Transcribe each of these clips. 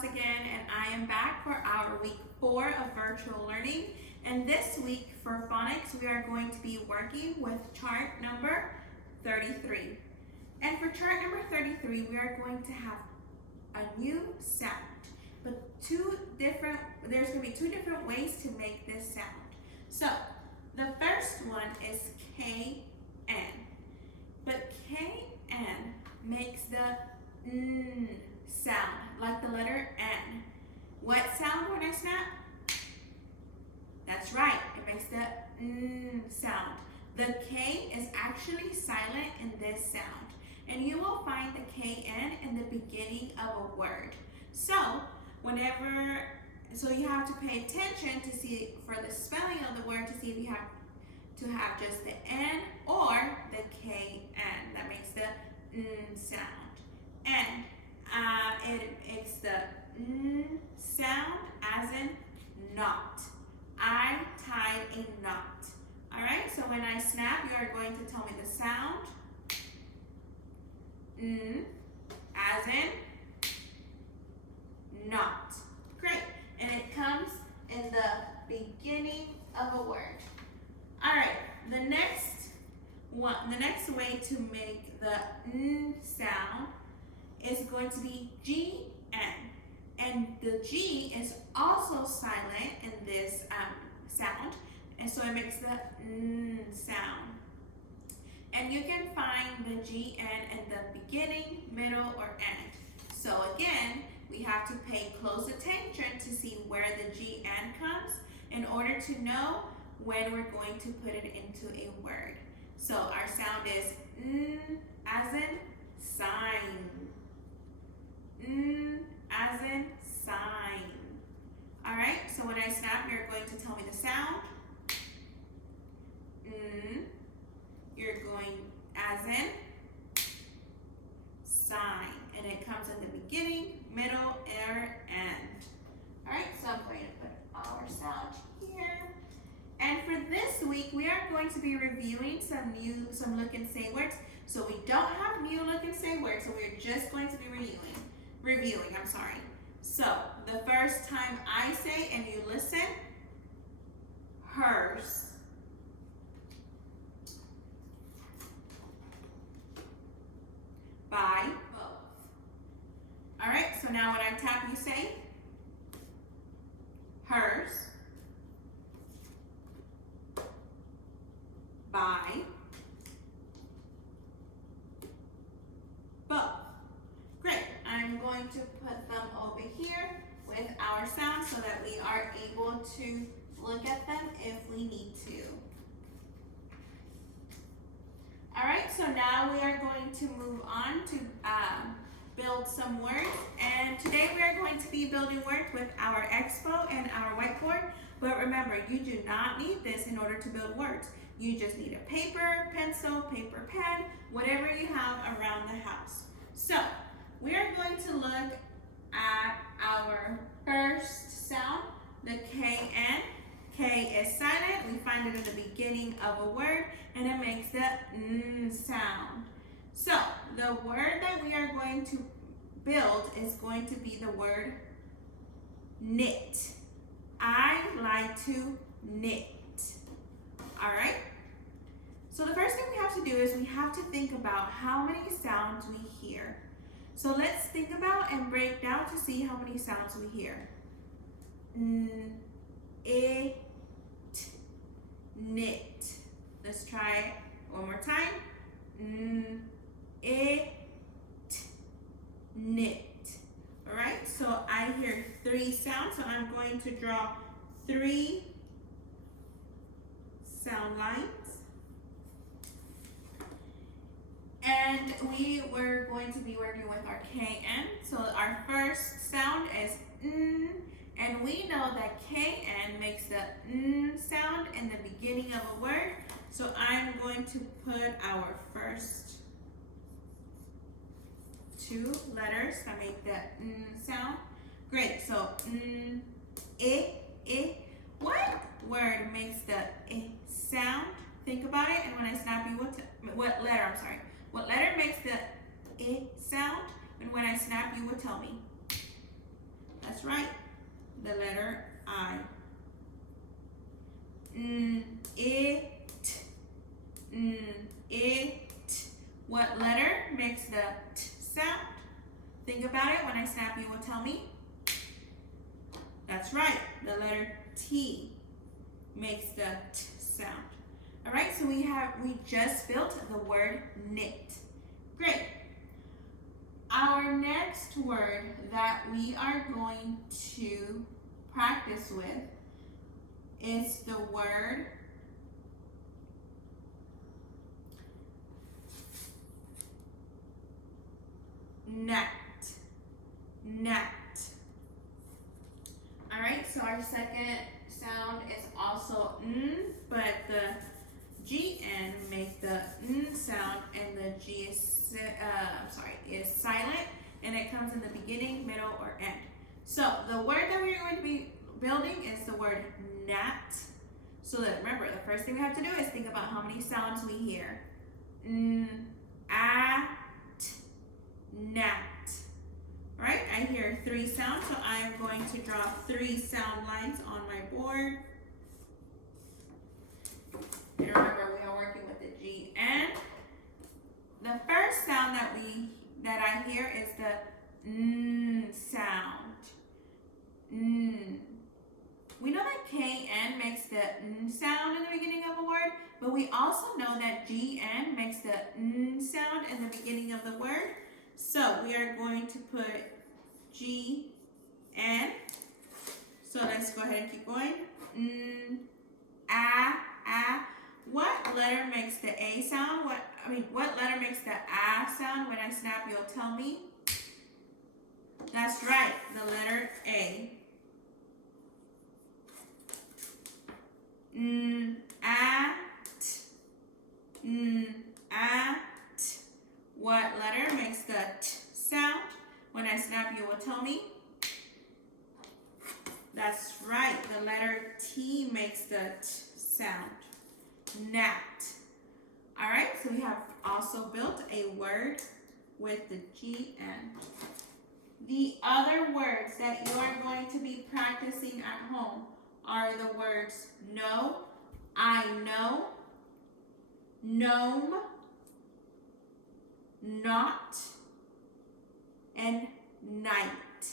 class again, and I am back for our week 4 of virtual learning. And this week for phonics, we are going to be working with chart number 33. And for chart number 33, we are going to have a new sound, but there's going to be two different ways to make this sound. So the first one is KN, but KN makes the N sound, like the letter N. What sound when I snap? That's right, it makes the N sound. The K is actually silent in this sound, and you will find the KN in the beginning of a word. So you have to pay attention to see for the spelling of the word to see if you have to have just the N or the KN that makes the N sound. And it makes the N sound as in knot. I tied a knot. All right, so when I snap, you are going to tell me the sound. N as in knot. Great, and it comes in the beginning of a word. All right, the next way to make the N sound is going to be GN. And the G is also silent in this sound, and so it makes the N sound. And you can find the GN in the beginning, middle, or end. So again, we have to pay close attention to see where the GN comes in order to know when we're going to put it into a word. So our sound is N as in sign. N as in sign. All right, so when I snap, you're going to tell me the sound. N. You're going as in sign, and it comes in the beginning, middle, or end. All right, so I'm going to put our sound here. And for this week, we are going to be reviewing some look and say words. So we don't have new look and say words, so we're just going to be reviewing. So the first time I say and you listen, hers. By both. All right, so now when I tap, you say hers. By both. Great. I'm going to put them over here with our sound so that we are able to look at them if we need to. All right, so now we are going to move on to build some words. And today we are going to be building words with our expo and our whiteboard. But remember, you do not need this in order to build words. You just need a paper, pencil, paper, pen, whatever you have around the house. So we are going to look at our first sound, the KN. K is silent. We find it in the beginning of a word, and it makes the N sound. So the word that we are going to build is going to be the word knit. I like to knit. All right? So the first thing we have to do is we have to think about how many sounds we hear. So let's think about and break down to see how many sounds we hear. N, I, T, knit. Let's try it one more time. N, I, T, knit. All right, so I hear 3 sounds, so I'm going to draw 3 sound lines. And we were going to be working with our KN. So our first sound is N, and we know that KN makes the N sound in the beginning of a word. So I'm going to put our first 2 letters that make the N sound. Great, so N, I. What word makes the I sound? Think about it, and when I snap you, what letter makes the I sound? And when I snap, you will tell me. That's right, the letter I. It. It. What letter makes the t sound? Think about it. When I snap, you will tell me. That's right, the letter T makes the t sound. All right, so we just built the word knit. Great. Our next word that we are going to practice with is the word net. Net. All right, so our second sound is also n, but the GN makes the n sound, and the G is silent, and it comes in the beginning, middle, or end. So the word that we're going to be building is the word gnat. So that, remember, the first thing we have to do is think about how many sounds we hear. At, gnat. All right, I hear 3 sounds, so I am going to draw 3 sound lines on my board. And remember, we are working with the GN. The first sound that I hear is the n sound. N. We know that KN makes the n sound in the beginning of a word, but we also know that GN makes the n sound in the beginning of the word. So we are going to put GN. So let's go ahead and keep going. A. What letter makes the A sound? What letter makes the A sound? When I snap, you'll tell me. That's right, the letter A. At. What letter makes the T sound? When I snap, you will tell me. That's right, the letter T makes the T sound. Gnat. All right, so we have also built a word with the GN. The other words that you are going to be practicing at home are the words know, I know, gnome, not, and night.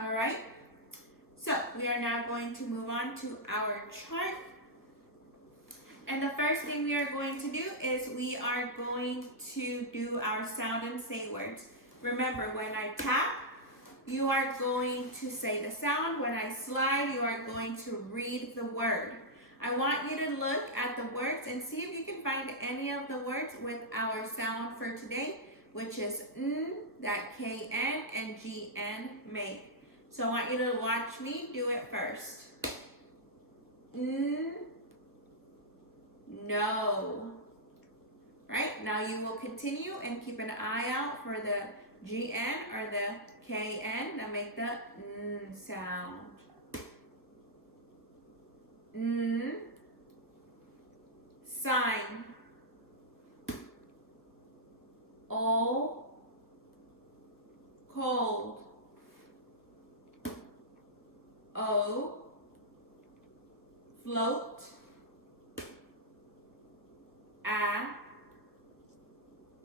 All right, so we are now going to move on to our chart. And the first thing we are going to do is we are going to do our sound and say words. Remember, when I tap, you are going to say the sound. When I slide, you are going to read the word. I want you to look at the words and see if you can find any of the words with our sound for today, which is n, that KN and GN make. So I want you to watch me do it first. N, no. Right, now you will continue and keep an eye out for the GN or the KN that make the n sound. N, sign. O, cold. O, float. A,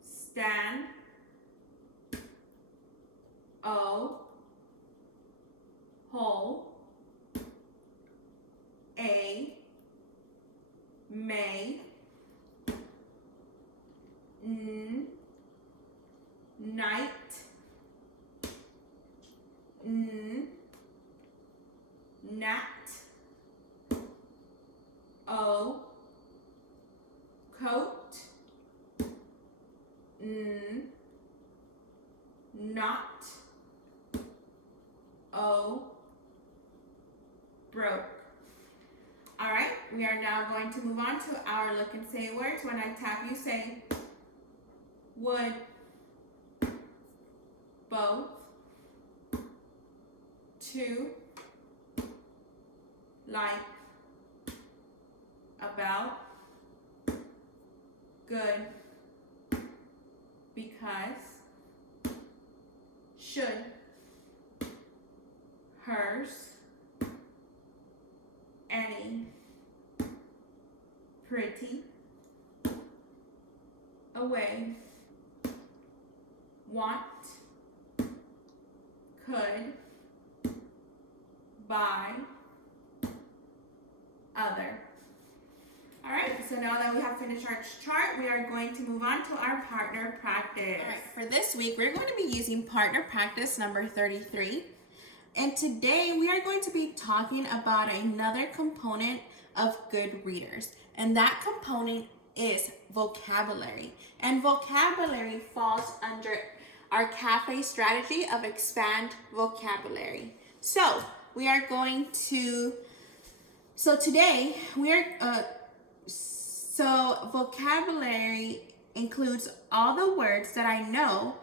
stand. O, hole. A, may. N, night. N, gnat. O, coat. N, not. O, broke. All right, we are now going to move on to our look and say words. When I tap, you say would, both, to, like, about, good, because, should, hers, any, pretty, away, want, could, by, other. All right, so now that we have finished our chart, we are going to move on to our partner practice. All right, for this week, we're going to be using partner practice number 33. And today we are going to be talking about another component of good readers. And that component is vocabulary. And vocabulary falls under our cafe strategy of expand vocabulary. So today vocabulary includes all the words that I know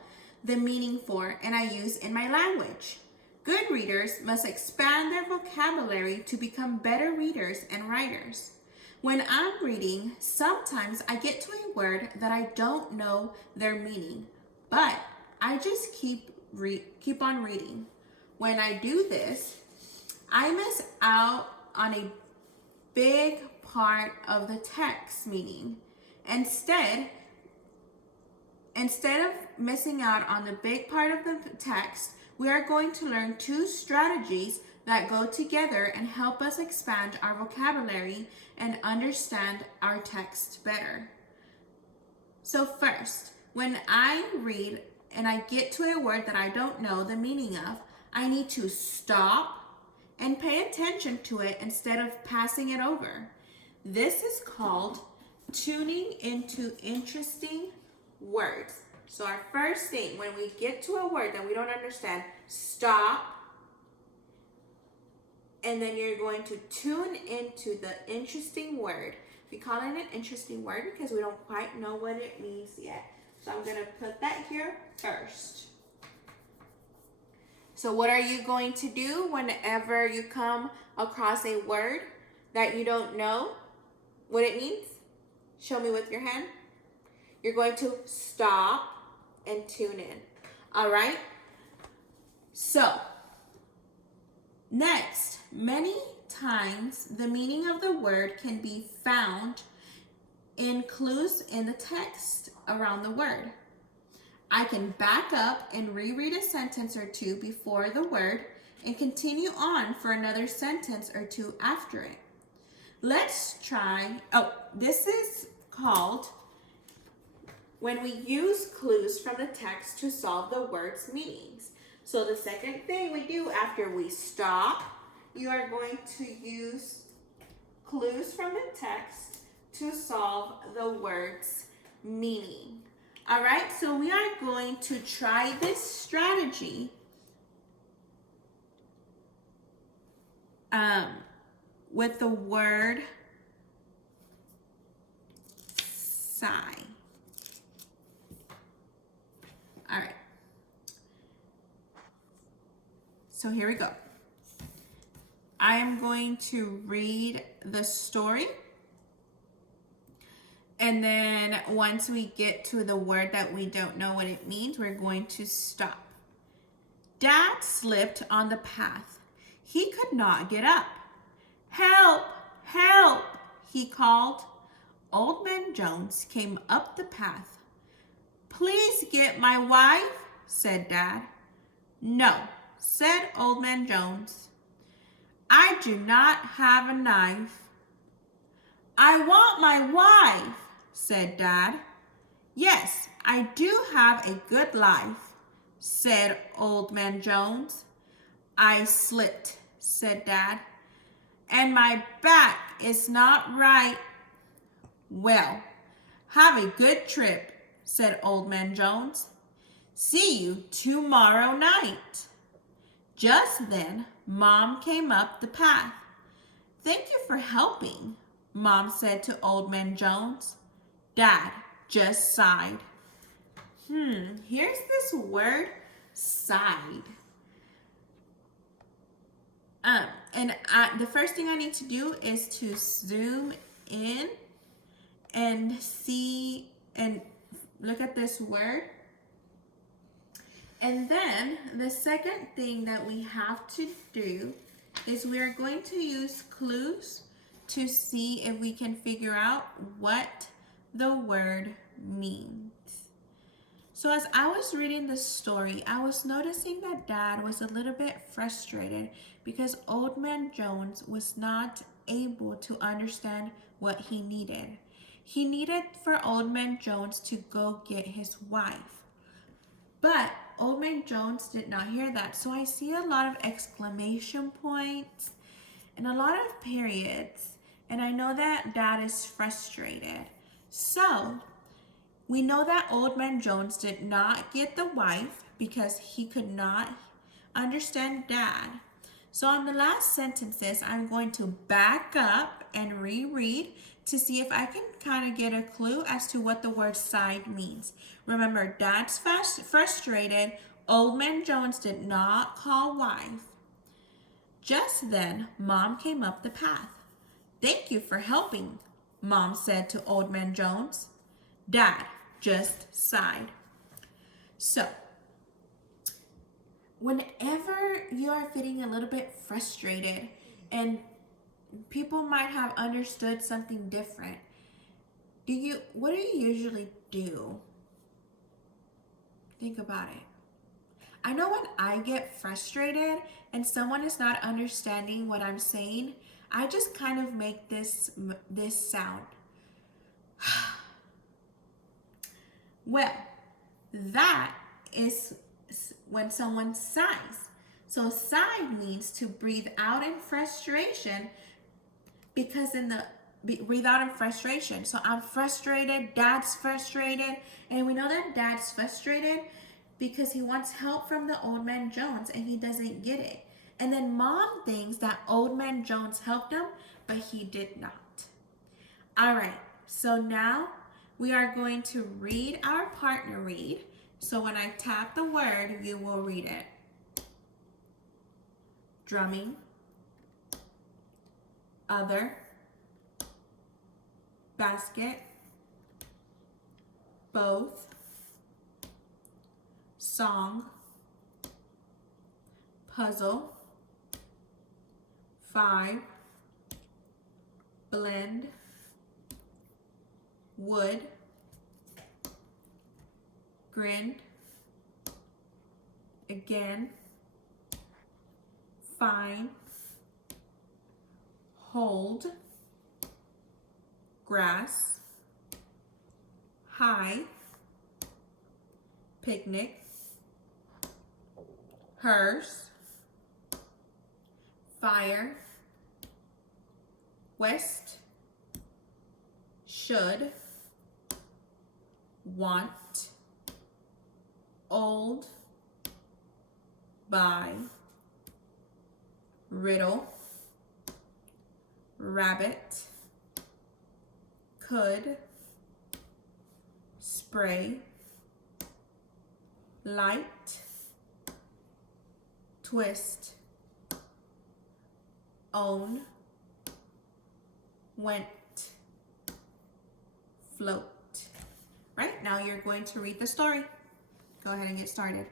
the meaning for and I use in my language. Good readers must expand their vocabulary to become better readers and writers. When I'm reading, sometimes I get to a word that I don't know their meaning, but I just keep on reading. When I do this, I miss out on a big part of the text meaning. Instead of missing out on the big part of the text, we are going to learn two strategies that go together and help us expand our vocabulary and understand our text better. So first, when I read and I get to a word that I don't know the meaning of, I need to stop and pay attention to it instead of passing it over. This is called tuning into interesting words. So our first thing, when we get to a word that we don't understand, stop, and then you're going to tune into the interesting word. We call it an interesting word because we don't quite know what it means yet. So I'm going to put that here first. So what are you going to do whenever you come across a word that you don't know what it means? Show me with your hand. You're going to stop and tune in. All right? So, next, many times the meaning of the word can be found in clues in the text around the word. I can back up and reread a sentence or two before the word and continue on for another sentence or two after it. Let's try, this is called when we use clues from the text to solve the word's meanings. So the second thing we do after we stop, you are going to use clues from the text to solve the word's meaning. All right, so we are going to try this strategy with the word sigh. All right. So here we go. I am going to read the story. And then once we get to the word that we don't know what it means, we're going to stop. Dad slipped on the path. He could not get up. Help, help, he called. Old Man Jones came up the path. Please get my wife, said Dad. No, said Old Man Jones. I do not have a knife. I want my wife, said Dad. Yes, I do have a good life, said Old Man Jones. I slipped, said Dad, and my back is not right. Well, have a good trip, said Old Man Jones. See you tomorrow night. Just then, Mom came up the path. Thank you for helping, Mom said to Old Man Jones. Dad just sighed. Here's this word, sighed. The first thing I need to do is to zoom in and see and look at this word. And then the second thing that we have to do is we are going to use clues to see if we can figure out what the word means. So as I was reading the story, I was noticing that Dad was a little bit frustrated because Old Man Jones was not able to understand what he needed. He needed for Old Man Jones to go get his wife. But Old Man Jones did not hear that. So I see a lot of exclamation points and a lot of periods. And I know that Dad is frustrated. So we know that Old Man Jones did not get the wife because he could not understand Dad. So on the last sentences, I'm going to back up and reread to see if I can kind of get a clue as to what the word side means. Remember, Dad's frustrated. Old Man Jones did not call wife. Just then, Mom came up the path. "Thank you for helping," Mom said to Old Man Jones. Dad just sighed. So, whenever you are feeling a little bit frustrated and people might have understood something different, what do you usually do? Think about it. I know when I get frustrated and someone is not understanding what I'm saying, I just kind of make this sound. Well, that is when someone sighs. So sigh means to breathe out in frustration breathe out in frustration. So I'm frustrated, Dad's frustrated, and we know that Dad's frustrated because he wants help from the Old Man Jones and he doesn't get it. And then Mom thinks that Old Man Jones helped him, but he did not. All right, so now we are going to read our partner read. So when I tap the word, you will read it. Drumming, other, basket, both, song, puzzle, 5, blend, wood, grin, again, fine, hold, grass, high, picnic, hearse, fire, west, should, want, old, by, riddle, rabbit, could, spray, light, twist, own, went, float. Right, now you're going to read the story. Go ahead and get started.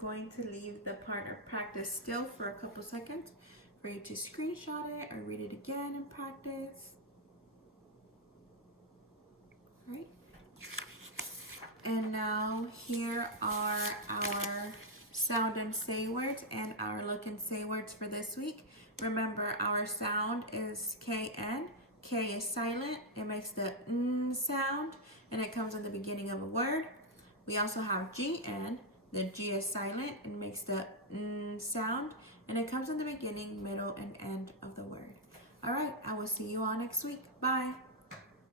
going to leave the part of practice still for a couple seconds for you to screenshot it or read it again and practice. All right. And now here are our sound and say words and our look and say words for this week. Remember, our sound is KN. K is silent. It makes the N sound and it comes in the beginning of a word. We also have GN. The G is silent and makes the N sound and it comes in the beginning, middle, and end of the word. All right, I will see you all next week. Bye.